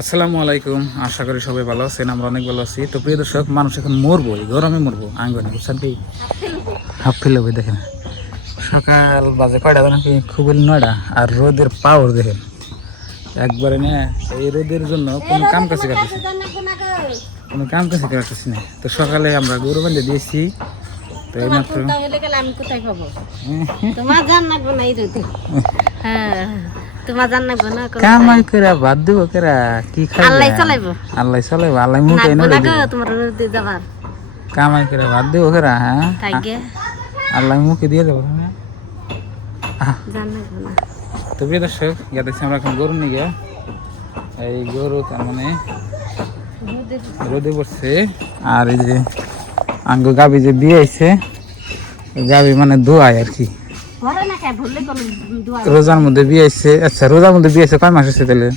আসসালামু আলাইকুম, আশা করি সবাই ভালো আছেন। আমরা অনেক ভালো আছি। তো প্রিয় দর্শক, মানুষ এখন মরবো, এই গরমে মরবো আঙ্গনে, বুঝছেন কি? হাফ ফিল হবে। দেখেন সকাল বাজে কয়টা জানেন কি? খুবই 9টা। আর রোদের পাওয়ার দেখেন একবারে না। এই রোদের জন্য কোনো কাম কাছে কাটতেছি, কোনো কাম কাছে কাটতেছি না। তো সকালে আমরা গরু বান্ধে দিয়েছি। তো এই মাত্র আমি কোথায় পাবো? তোমার জান লাগবো না এই রোদে। হ্যাঁ, তোমার জান লাগবো না। কামাই করে বাদ দিব কেরা? কি খাইবে? আল্লাহ চালাইবো। আল্লাহ চালাইবো। আল্লাহ মুখে এনে না দিব। গো, তোমার রোদে যাবার কামাই করে বাদ দিব কেরা? হ্যাঁ, থাকবে। আল্লাহ মুখে দিয়ে দেবো। হ্যাঁ, জান লাগবো না। তো প্রিয় দর্শক, দেখছি আমরা এখন গরু নিয়ে গিয়ে এই গরু তার মানে রোদে পড়ছে। আর এই যে আঙ্গু গাবি যে বিয়ে আইছে, গাবি মানে দোয়ায় আর কি। ঘরে না খাই ভুললে কোন দোয়া। রোজার মধ্যে বিয়ে আইছে। আচ্ছা, রোজার মধ্যে বিয়ে আইছে কয় মাস হচ্ছে তাহলে?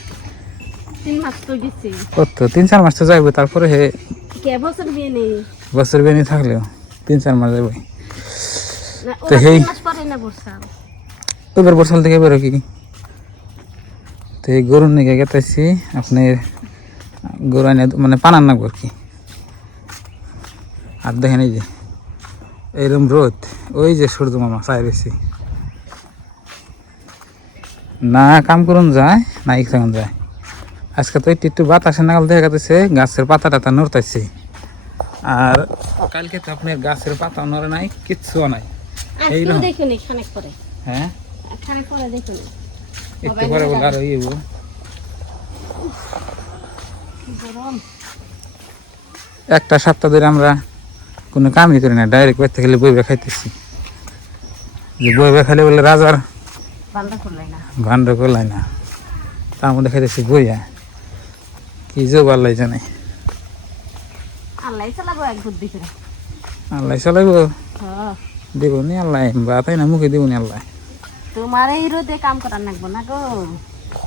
3 মাস তো গেছে। কত 3-4 মাস তো যাইবো। তারপরে হে কে বছর বিয়ে নেই বছর বেনি থাকলেও 3-4 মাস যাইব। না, তো ওরা হেই 3 মাস পরে না বর্ষাল। এবার বর্ষাল থেকে বেরো কি? তো এই গরু নিয়ে গেতেছি আপনার গরু এনে মানে পানার নাকবো আর কি। আর দেখেন এই যে এইরকম রোদ, ওই যে সূর্য মামা চাই রয়েছি, না কাম করুন যায় না ইচ্ছান যায়। আজকে তো একটু বাতাসে নাগাল দেখা গেছে, গাছের পাতা টাতা নড়তাইছে। আর কালকে তো আপনার গাছের পাতা নড়ে নাই, কিচ্ছুও নাই। আজকেও দেখুনি খানিক পরে। হ্যাঁ, খানিক পরে দেখুনি। একটু পরে বলে আর ইয়ে গরম। একটা সপ্তাহ ধরে আমরা কোনো কামই করি না, ডাইরেক্ট বাইরে খেলে বইবে খাইতেছি। যে বইবে খাইলে বলে রাজার বান্দা করলাই না। ভাণ্ড করলাই না, তার মধ্যে খাইতেছি বইয়া। কি যোগ আল্লাহ জানে। আল্লাহ চালাবো এক বুদ্ধি করে। আল্লাহ চালাইব, হ্যাঁ, দিব নি আল্লাহ, বা তাই না মুখে দিব নি আল্লাহ। তোমার এই রোদে কাম করার লাগবো না গো।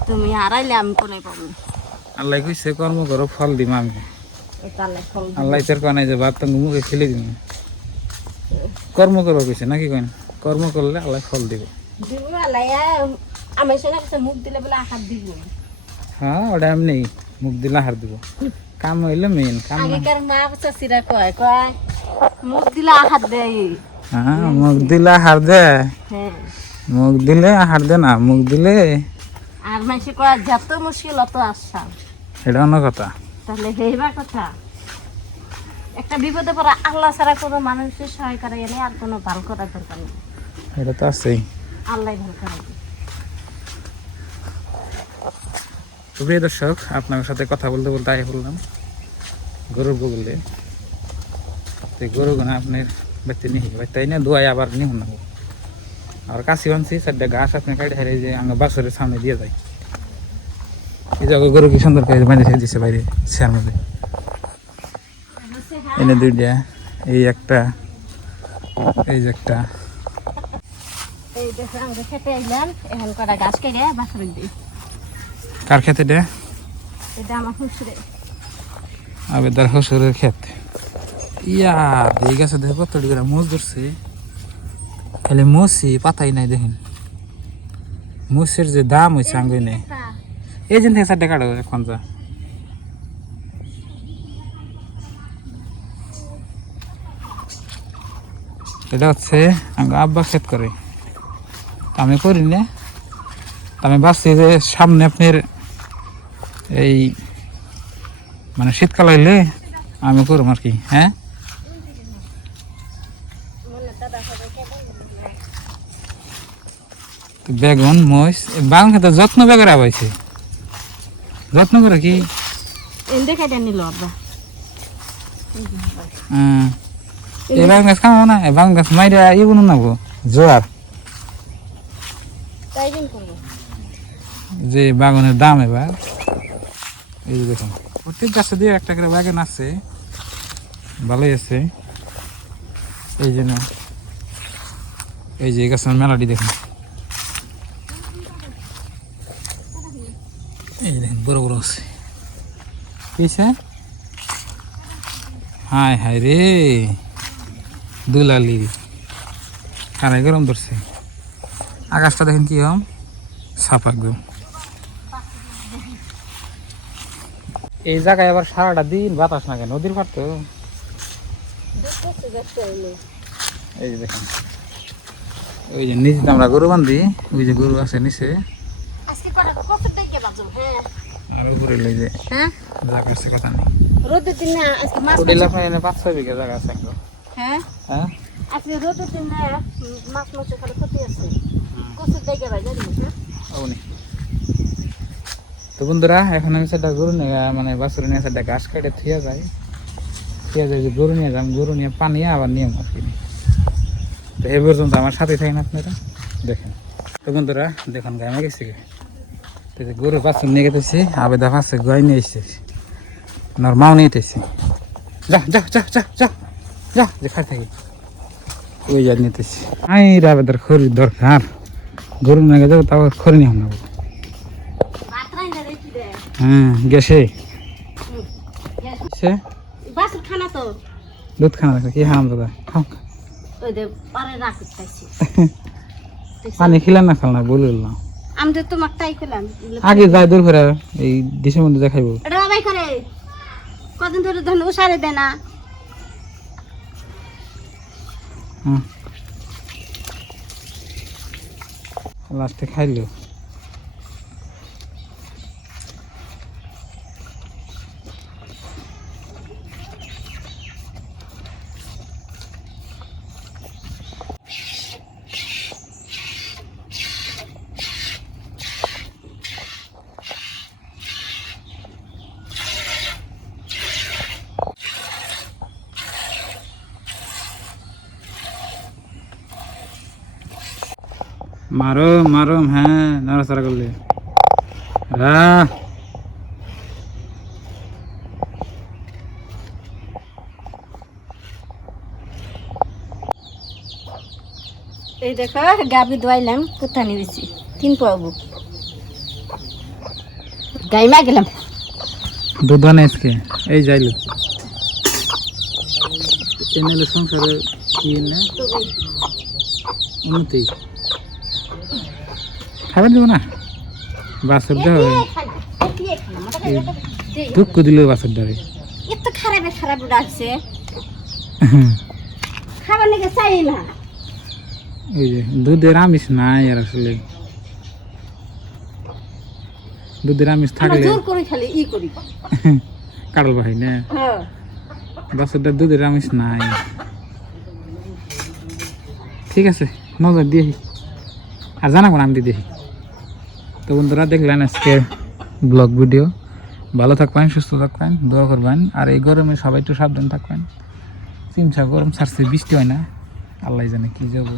তুমি হারাইলে আমি কোনে পাবো। আল্লাহ কইছে কর্ম করো ফল দিম আমি। এটা আল্লাহ ফল আল্লাহ তার কারণে যে ভাত তঙ্গ মুখে খেলে দিন, কর্ম করবো কইছে নাকি কেন? কর্ম করলে আল্লাহ ফল দিব। দিব আল্লাহ। আমার সঙ্গে কাছে মুখ দিলে বলে আঘাত দিব। হ্যাঁ, ওটা এমনি মুখ দিলে হার দিব। কাম হইলে মেন কাম না। আগেকার মা চাষিরা কয় কয় মুখ দিলে আঘাত দেয়। হ্যাঁ, মুখ দিলে হার দে। হ্যাঁ, মুখ দিলে হার দে না, মুখ দিলে আর মানুষে কয় যত মুশকিল অত আশা। এটা অন্য কথা। তাহলে হেইবার কথা। একটা বিপদে পড়া আল্লাহ ছাড়া কোনো মানুষের সহায় করে এনে আর কোনো ভাল করার দরকার নেই। এটা তো আছেই। আল্লাহ ভাল করে। প্রিয় দর্শক, আপনার সাথে কথা বলতে বলতে আগে বললাম গরুর বগলে। তো গরুগুনা আপনার বাচ্চা নিয়ে তাই না দোয়াই আবার নিহুন না। আর কাশি আনছি 4টা ঘাস আপনি কাটে হারিয়ে যে আমার বাছরের সামনে দিয়ে যায়। এই জায়গায় গরু কি সুন্দর করে বাঁধে ছেড়ে দিচ্ছে বাইরে শেয়ার মধ্যে। এনে 2টা, এই একটা, এই যে একটা। এই দেখো আমরা খেতে আইলাম, এখন কটা গাছ কেটে বাছুর দিই। কার খেতে দে? এটা আমার শ্বশুরে। আবেদার শ্বশুরের ক্ষেত। ইয়া এই গাছে দেখো কত করে মোষ ধরছে। খালি মোষই পাতাই নাই দেখেন। মোষের যে দাম হয়েছে আঙ্গুই নেই। এই দিন থেকে 4টা কাটো এখন যা। এটা হচ্ছে আব্বা ক্ষেত করে, আমি করি না। আমি ভাবছি যে সামনে আপনার এই মানে শীতকাল হইলে আমি করবো আর কি। হ্যাঁ, বেগুন মহিষ বাগান খেতে যত্ন বেগারে আবাইছে। যত্ন করে কি এনে কেটে নিল আব্বা। এই বাগান গাছ খাবো না, এই বাগান গাছ মাইরা ইয়ে বলুন না জোয়ার। তাই দিন করবো। যে বাগানের দাম এবার এই যে দেখুন প্রত্যেক গাছে দিয়ে একটা করে বাগান আছে, ভালোই আছে। এই যে না, এই যে গাছের মেলাটি দেখুন, এই দেখুন বড় বড় আছে। কিসে হায় হায় রে দুলালি খারাই গরম ধরছে। আকাশটা দেখেন কি হম সাফ একদম। এই জায়গায় আবার সারাটা দিন বাতাস না কেন, নদীর পার তো। এই যে দেখেন, ওই যে নিচে আমরা গরু বান্ধি, ওই যে গরু আছে নিচে, আজকে কটা কফির ডাইকে বাজুম হ্যাঁ আর উপরে লই যে হ্যাঁ জায়গা আছে কথা নেই। রোদের দিন না আজকে মাছ ওটা আপনার এনে 5-6 বিঘা জায়গা আছে একদম। হ্যাঁ হ্যাঁ আজকে রোদের দিন না মাছ মাছের খালি ক্ষতি আছে কফির ডাইকে বাজার হ্যাঁ ওনি। তো বন্ধুরা এখন আমি সেটা গরু নিয়ে মানে বাছুর নিয়ে সেটা ঘাস কেটে থুয়ে যায় যে গরু নিয়ে যাম, গরু নিয়ে পানি আবার নিয়ে মাছ কিনি। তো এই পর্যন্ত আমার সাথে থাকেন আপনারা দেখেন। তো বন্ধুরা দেখুন গায়ে গেছি তো যে গরু বাছুর নিয়ে গেতেছি, আবেদা পাশে গাই নিয়ে এসেছি, নর্মাও নিয়ে এসেছি। যা যা যা যা যা যা যে খাই থাকি ওই যা নিতেছি। আই আবেদার খড়ি দরকার, গরু নিয়ে যাবো তাও খড়ি নিয়ে নেবো। ভাত রাইন্দা রেখি দে হ্যাঁ গ্যাসে সে বাস খানা তো দুধ খানা দেখো কি হারাম দাদা খাও। ওই দে পারে রাখি পাইছি পানি খেলাম না খাল না বললাম আমি তো তোমার টাই খেলাম আগে যাই দূর করে এই ডিসের মধ্যে দেখাইবো। এটা বাবাই করে কদিন ধরে ধন উসারে দেয় না লাস্টে খাইলো। মারো মারো হ্যাঁ নড়াচড়া করলে এই দেখো গাবি দোয়াইলাম কোথা নিয়েছি 3 পাবো গাই মা গেলাম দুধ আনে আজকে এই যাইলো এনেলে সংসারে কি না উন্নতি খাবার দেবো না বাসর দেওয়া দুঃখ দিল বাসর দ্বারে এত খারাপ ডাকছে খাবার লেগে চাই না ওই যে দুধের আমিষ নাই আর আসলে দুধের আমিষ আমরা থাকলে জোর করে খালি ই করি কাটল ভাই না হ্যাঁ বাসরটা দুধের আমিষ নাই। ঠিক আছে নজর দিয়ে আর জানাবো না আমি দেখি। তো বন্ধুরা দেখলেন আজকে ব্লগ ভিডিও, ভালো থাকবেন সুস্থ থাকবেন দোয়া করবেন। আর এই গরমে সবাই একটু সাবধান থাকবেন, চিমচা গরম ছাড়ছে, বৃষ্টি হয় না, আল্লাহ জানে কি যাবো।